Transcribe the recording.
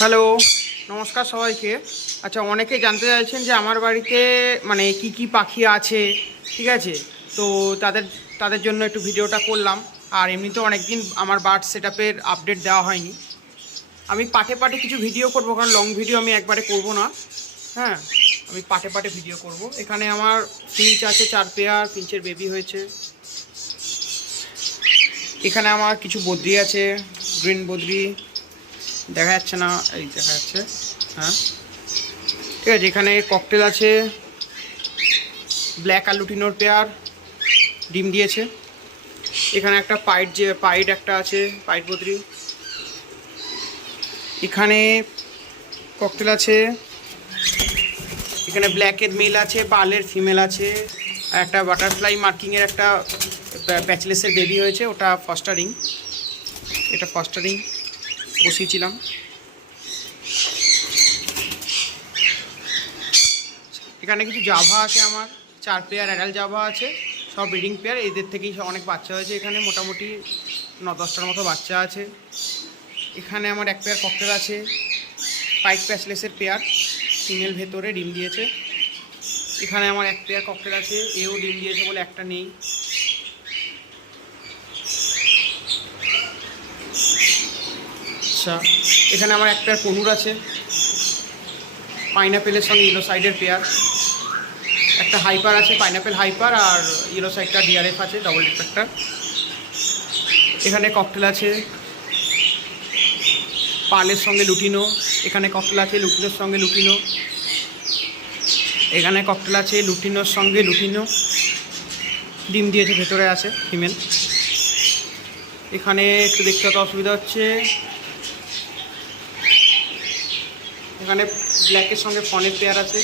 Hello, নমস্কার সবাইকে। আচ্ছা, অনেকে জানতে চাইছেন যে আমার বাড়িতে মানে কি কি পাখি আছে, ঠিক আছে? তো তাদের তাদের জন্য একটু ভিডিওটা করলাম। আর এমনিতেও অনেক দিন আমার বার্ড সেট আপের আপডেট দেওয়া হয়নি। আমি পাটে পাটে কিছু ভিডিও করব, কারণ লং ভিডিও আমি একবারে করব না। হ্যাঁ, আমি পাটে পাটে ভিডিও করব। এখানে আমার ফিঞ্চ আছে 4 পেয়ার, ফিঞ্চের বেবি হয়েছে। এখানে আমার কিছু বদ্রি আছে, গ্রিন বদ্রি। দেখা যাচ্ছে না, এই দেখা যাচ্ছে। হ্যাঁ, ঠিক আছে। এখানে ককটেল আছে, ব্ল্যাক আর লুটিনোর পেয়ার, ডিম দিয়েছে। এখানে একটা পাইড একটা আছে, পাইড বদ্রি। এখানে ককটেল আছে, এখানে ব্ল্যাকের মেল আছে, পার্লের ফিমেল আছে, আর একটা বাটারফ্লাই মার্কিংয়ের একটা প্যাচলেসের বেবি হয়েছে, ওটা ফাস্টারিং। এটা ফাস্টারিং বসিয়েছিলাম। এখানে কিছু জাভা আছে আমার, 4 পেয়ার অ্যাডাল্ট জাভা আছে, সব ব্রিডিং পেয়ার। এদের থেকেই অনেক বাচ্চা হয়েছে। এখানে মোটামুটি 9-10টার মতো বাচ্চা আছে। এখানে আমার 1 পেয়ার ককটেল আছে, পাইট প্যাচলেসের পেয়ার, ফিমেল ভেতরে ডিম দিয়েছে। এখানে আমার 1 পেয়ার ককটেল আছে, এও ডিম দিয়েছে বলে একটা নেই। আচ্ছা, এখানে আমার 1 পেয়ার কনুর আছে, পাইনাপেলের সঙ্গে ইয়েলো সাইডের পেয়ার। একটা হাইপার আছে, পাইনাপেল হাইপার, আর ইয়েলো সাইডটা ডিআরএফ আছে, ডবল ডিফেক্টার। এখানে ককটেল আছে, পার্লের সঙ্গে লুটিনো। এখানে ককটেল আছে, লুটিনোর সঙ্গে লুটিনো। এখানে ককটেল আছে, লুটিনোর সঙ্গে লুটিনো, ডিম দিয়েছে, ভেতরে আছে ফিমেল। এখানে একটু দেখতে হয়তো অসুবিধা হচ্ছে, এখানে ব্ল্যাকের সঙ্গে ফনের পেয়ার আছে।